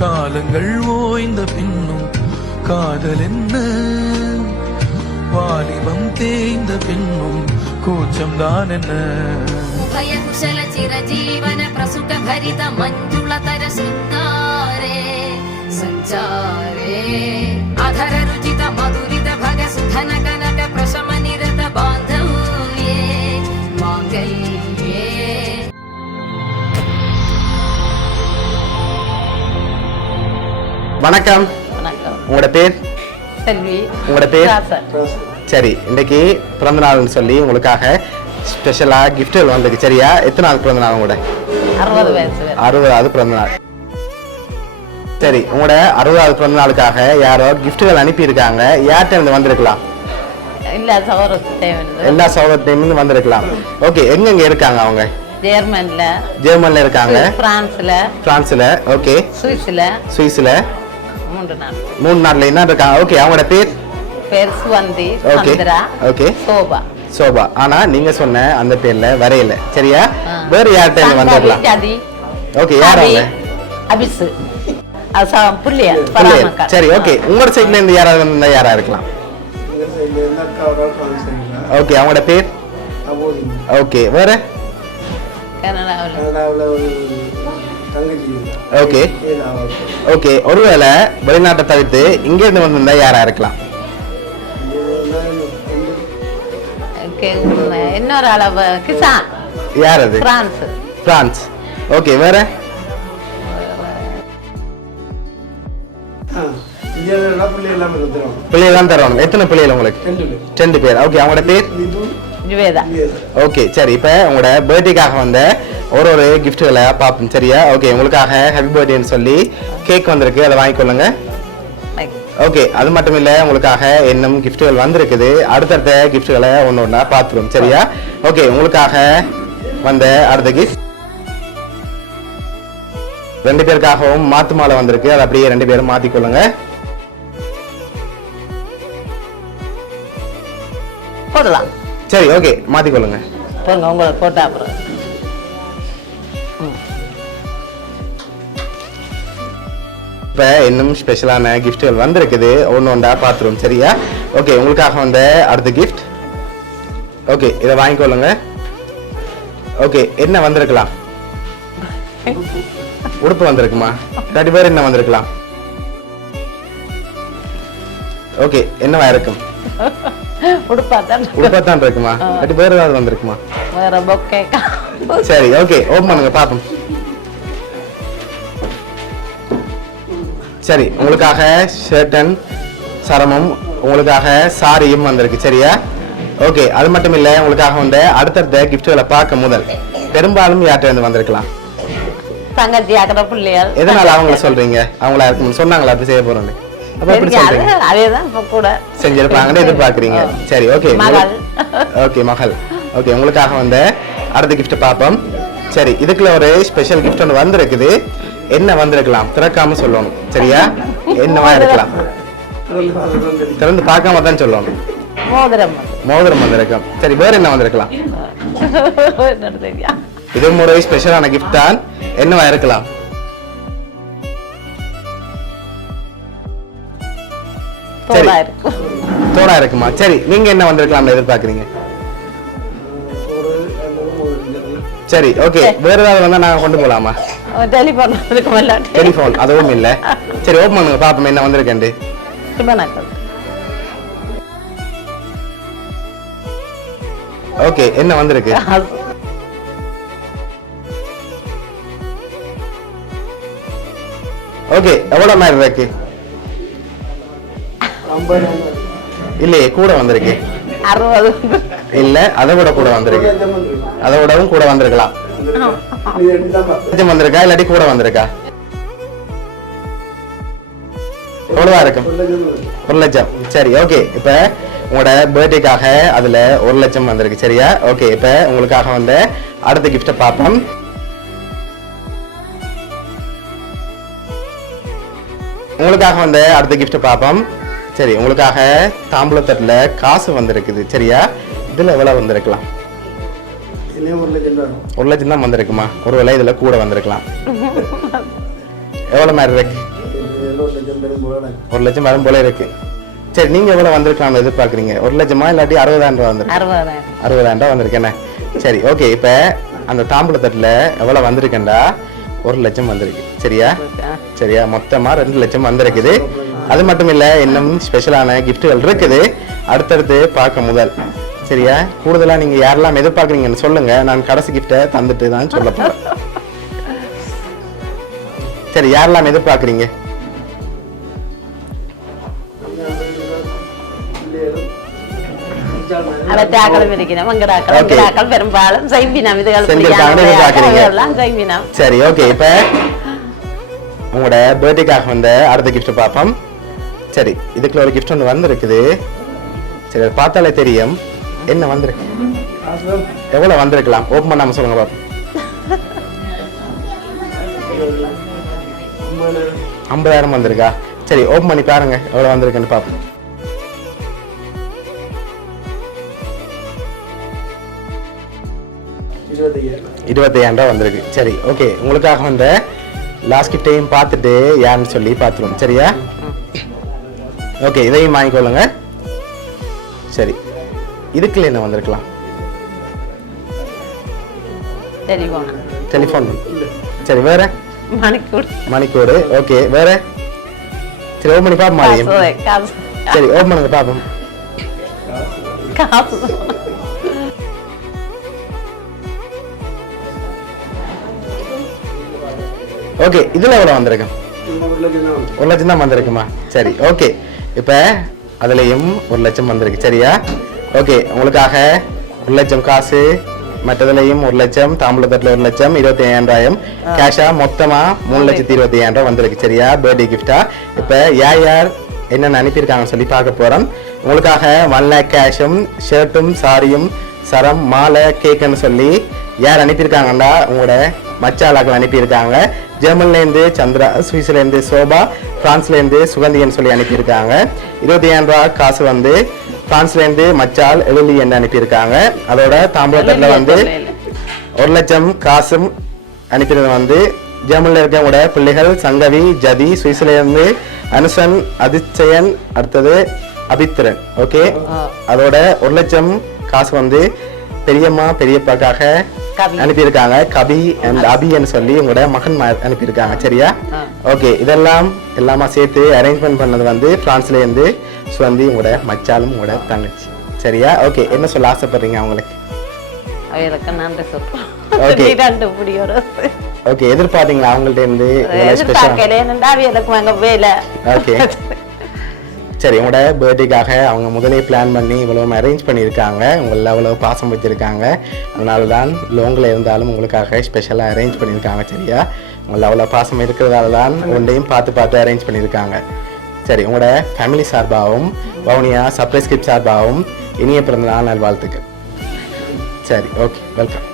காலங்கள் ஓய்ந்த பின்னும் காதல் என்ன, வாலிபம் தேய்ந்த பின்னும் கூச்சம் தான் என்ன. உபயகுஷல சிரஜீவன பிரசுக பரித மஞ்சுளதர சுந்தாரே சஞ்சாரே அதர ருச்சித மதுரித பக சுதன கனக பிரசம நிரத பாந்தவ்யே மாங்கல்யே. வணக்கம். உங்களோட பேர்? செல்வி. உங்களோட பேர்? சரி, இன்னைக்கு பிறந்த நாள்னு சொல்லி உங்களுக்காக ஸ்பெஷலா கிஃப்ட்கள் வந்திருக்கு. சரியா? எத்தனை நாள் பிறந்த நாள் உங்களோட? 60 வயசு. 60வது பிறந்த நாள். சரி, உங்களோட 60வது பிறந்த நாளுக்காக யாரோ கிஃப்ட்கள் அனுப்பி இருக்காங்க. யார்கிட்ட இருந்து வந்திருக்கலாம்? எல்லா சகோதரத்தையும் வந்திருக்கலாம். ஓகே, எங்க இருக்காங்க அவங்க? ஜெர்மன்ல இருக்காங்க, பிரான்ஸ்ல, ஓகே, சுவிஸ்ல 3 நாள்ல என்ன இருக்காங்க. ஓகே, அவங்களோட பேர்? Suvanthi, okay, sofa. ஆனா நீங்க சொன்ன அந்த பேர்ல வரையல. சரியா? வேற யார்கிட்ட வந்திருக்கலாம்? ஓகே, யார் அவங்க? அபிஸ் புள்ளியா. சரி, ஓகே, உங்களோட சைட்ல இருந்து யாராவது வந்தா யாரா இருக்கலாம்? ஓகே, அவங்களோட பேர்? ஓகே, வேற? ஓகே ஓகே, ஒருவேளை வெளிநாட்டை தவிர்த்து இங்க இருந்து வந்திருந்தா யாரா இருக்கலாம்? இன்னொரு அளவு கிசான். யார் அது? பிரான்ஸ். ஓகே, வேற? பிள்ளைகள் தரணும். எத்தனை பிள்ளைகள் உங்களுக்கு? 2 பேர். ஓகே, அவங்களோட பேர்? ஓகே, சரி, இப்ப உங்களோட பர்த்டேக்காக வந்த ஒரு கிஃப்ட்களை பார்ப்போம். சரியா? ஓகே, உங்களுக்காக ஹாப்பி பர்த்டேன்னு சொல்லி கேக் வந்திருக்கு, அதை வாங்கிக்கொள்ளுங்க. ஓகே, அது மட்டும் இல்ல, உங்களுக்காக இன்னும் கிஃப்ட்கள் வந்திருக்குது. அடுத்தடுத்த கிஃப்ட்களை ஒன்னொன்னா பார்த்துருவோம். சரியா? ஓகே, உங்களுக்காக வந்த அடுத்த கிஃப்ட் 2 பேருக்காகவும் மாத்து மாலை வந்திருக்கு. அதை அப்படியே 2 பேரும் மாத்திக்கொள்ளுங்க. போடலாம். சரி, ஓகே, மாத்திக்கொள்ளுங்க. போட்டா அப்புறம் இப்ப இன்னும் ஸ்பெஷலான கிஃப்ட்கள் வந்திருக்குது, ஒன்னொண்டா பார்த்துருவோம். சரியா? ஓகே, உங்களுக்காக வந்த அடுத்த கிஃப்ட். ஓகே, இதை வாங்கிக்கொள்ளுங்க. ஓகே, என்ன வந்திருக்கலாம்? உடுப்பு வந்திருக்குமா? 2 பேர் என்ன வந்திருக்கலாம்? ஓகே, என்னவா இருக்கும்? உடுப்பாத்தான் இருக்குமா? 2 பேர் ஏதாவது வந்திருக்குமா? சரி, ஓகே, ஓபன் பண்ணுங்க பாப்போம். சரி, உங்களுக்காக ஷர்ட்டன் சரமும் உங்களுக்காக சாரியும் வந்திருக்கு. சரியா? ஓகே, அது மட்டும் இல்ல, உங்களுக்காக வந்து அடுத்தடுத்த கிஃப்ட்களை பார்க்க முதல் பெரும்பாலும் யார்கிட்ட இருந்து வந்திருக்கலாம்? எதனால அவங்கள சொல்றீங்க? அவங்களா இருக்கும் சொன்னாங்களா அப்படி செய்ய போறோம்? செஞ்சிருப்பாங்கன்னு எதிர்பார்க்கறீங்க. சரி, ஓகே ஓகே, மகள். ஓகே, உங்களுக்காக வந்து அடுத்த கிஃப்ட் பார்ப்போம். சரி, இதுக்குள்ள ஒரு ஸ்பெஷல் கிஃப்ட் ஒன்று வந்திருக்குது. என்ன வந்திருக்கலாம்? திறக்காம சொல்லணும். சரியா? என்னவா இருக்கலாம்? திறந்து பார்க்காம தான் சொல்லணும். மோதிரம் வந்திருக்கும். சரி, வேற என்ன வந்திருக்கலாம்? இது ஒரு ஸ்பெஷலான கிஃப்ட் தான். என்னவா இருக்கலாம்? சரி, தோடா இருக்குமா? சரி, நீங்க என்ன வந்திருக்கலாம் எதிர்பார்க்கறீங்க? சரி, ஓகே, வேற ஏதாவது வந்தா நாங்க கொண்டு போலாமா? டெலிபோன் அதுவும் இல்ல. சரி, ஓபன் பண்ணுங்க பாப்போம் என்ன வந்திருக்கேன். ஓகே, என்ன வந்திருக்கு? ஓகே, எவ்வளவு மாதிரி இருக்கு? இல்லையே, கூட வந்திருக்கு. 60 இல்ல, அதை விட கூட வந்திருக்கு. அதை விடவும் கூட வந்திருக்கலாம். வந்திருக்கா இல்லாட்டி கூட வந்திருக்கா? எவ்வளவா இருக்கும்? 1 லட்சம். சரி, ஓகே, இப்ப உங்களோட பர்த்டேக்காக அதுல 1 லட்சம் வந்திருக்கு. சரியா? ஓகே, இப்ப உங்களுக்காக வந்து அடுத்த கிஃப்ட பார்ப்போம். உங்களுக்காக வந்து அடுத்த கிஃப்ட் பார்ப்போம். சரி, உங்களுக்காக தாம்பூலத்தட்டுல காசு வந்திருக்குது. சரியா? இதுல எவ்வளவு வந்திருக்கலாம்? 1 லட்சம் தான் வந்திருக்குமா? ஒருவேளை இதுல கூட வந்திருக்கலாம். எவ்வளவு மாதிரி இருக்கு? 1 லட்சம் வரும் போல இருக்கு. சரி, நீங்க எவ்வளவு வந்திருக்கலாம் எதிர்பார்க்குறீங்க? 1 லட்சமா இல்லாட்டி 60,000 ரூபா வந்திருக்கு? 60,000 ரூபா வந்திருக்கேண்ணே. சரி, ஓகே. இப்போ அந்த தாம்பூல தட்டில் எவ்வளோ வந்திருக்கேன்டா? 1 லட்சம் வந்திருக்கு. சரியா? சரியா, மொத்தமாக 2 லட்சம் வந்திருக்குது. அது மட்டும் இல்லை, இன்னும் ஸ்பெஷலான கிஃப்ட்டுகள் இருக்குது அடுத்தடுத்து பார்க்க முதல். சரியா? கூடுதலாக நீங்கள் யாரெல்லாம் எதிர்பார்க்குறீங்கன்னு சொல்லுங்க, நான் கடைசி கிஃப்ட்டை தந்துட்டு தான் சொல்ல போகிறேன். சரி, யாரெல்லாம் எதிர்பார்க்குறீங்க? சரி, ஓகே. இப்ப உங்களோட பர்த்டேக்காக வந்த அடுத்த கிஃப்ட் பார்ப்போம். சரி, இதுக்குள்ள ஒரு கிஃப்ட் ஒன்று வந்திருக்குது. சரி, அது பார்த்தாலே தெரியும் என்ன வந்திருக்கு. எவ்வளவு வந்திருக்கலாம்? ஓப்பன் பண்ணாம சொல்லுங்க பாப்போம். 50,000 வந்திருக்கா? சரி, ஓப்பன் பண்ணி பாருங்க எவ்வளவு வந்திருக்குன்னு பாப்போம். 25,000 ரூபா வந்திருக்கு. சரி, ஓகே. உங்களுக்காக வந்த லாஸ்ட் கிஃப்டையும் பார்த்துட்டு யாருன்னு சொல்லி பார்த்துருவோம். சரியா? ஓகே, இதையும் வாங்கிக்கொள்ளுங்க. சரி, இதுக்குள்ள என்ன வந்திருக்கலாம்? டெலிஃபோன். சரி, வேற? மணிக்கூடு. ஓகே, வேற? சரி, ஓப்பன் பண்ணி பார்ப்போம். சரி, ஓப்பன் பண்ணுங்க பார்ப்போம். ஓகே, இதுல எவ்வளவு வந்திருக்கு? 1 லட்சம் தான் வந்திருக்குமா? சரி, ஓகே. இப்ப அதுலயும் 1 லட்சம் வந்திருக்கு. சரியா? ஓகே, உங்களுக்காக 1 லட்சம் காசு, மற்றதுலயும் 1 லட்சம், தாம்பூலத்தட்டில் 1 லட்சம், 25,000 கேஷா மொத்தமா 3,25,000 வந்திருக்கு. சரியா? பர்த்டே கிஃப்டா. இப்ப யார் என்னென்ன அனுப்பியிருக்காங்கன்னு சொல்லி பார்க்க போறோம். உங்களுக்காக 1 lakh கேஷும், ஷர்ட்டும், சாரியும், சரம், மாலை, கேக்குன்னு சொல்லி யார் அனுப்பியிருக்காங்கன்னா உங்களோட மச்சாளாக்கள் அனுப்பியிருக்காங்க. ஜெர்மன்லேருந்து சந்திரா, சுவிஸ்லேருந்து சோபா, பிரான்ஸ்லேருந்து சுகந்தியன் சொல்லி அனுப்பியிருக்காங்க. 25,000 ரூபா காசு வந்து பிரான்ஸ்லேருந்து மச்சால் எழிலி என்று அனுப்பியிருக்காங்க. அதோட தாம்பூலத்தில் வந்து 1 லட்சம் காசும் அனுப்பினது வந்து ஜெர்மனில் இருக்கவங்களோட பிள்ளைகள் சங்கவி, ஜதி, சுவிஸ்லேருந்து அனுசன், அதிச்சயன், அடுத்தது அபித்திரன். ஓகே, அதோட 1 லட்சம் காசு வந்து பெரியம்மா பெரியப்பாக்காக அனுப்பியிருக்காங்க. கபி அண்ட் அபின்னு சொல்லி உங்களோட மகன் அனுப்பியிருக்காங்க. சரியா? ஓகே, எல்லாமா சேர்த்து அரேஞ்ச்மெண்ட் பண்ணது வந்து பிரான்ஸ்ல இருந்து சுவந்தி, உங்களோட மச்சாலும் உங்களோட தங்கச்சி. சரியா? ஓகே, என்ன சொல்ல ஆசைப்படுறீங்க அவங்களுக்கு? ஓகே, எதிர்பார்த்தீங்களா அவங்கள்ட்ட இருந்து? ஓகே, சரி. உங்களோட பர்த்டேக்காக அவங்க முதலே பிளான் பண்ணி இவ்வளவு அரேஞ்ச் பண்ணியிருக்காங்க. உங்களை அவ்வளோ பாசம் வச்சுருக்காங்க. அதனால தான் லோங்கில் இருந்தாலும் உங்களுக்காக ஸ்பெஷலாக அரேஞ்ச் பண்ணியிருக்காங்க. சரியா? உங்களை அவ்வளோ பாசம் இருக்கிறதால தான் ஒன்றையும் பார்த்து அரேஞ்ச் பண்ணியிருக்காங்க. சரி, உங்களோட ஃபேமிலி சார்பாகவும் வவுனியா சர்ப்ரைஸ் கிஃப்ட் சார்பாகவும் இனிய பிறந்த நாள் நல்வாழ்த்துக்கள். சரி, ஓகே, வெல்கம்.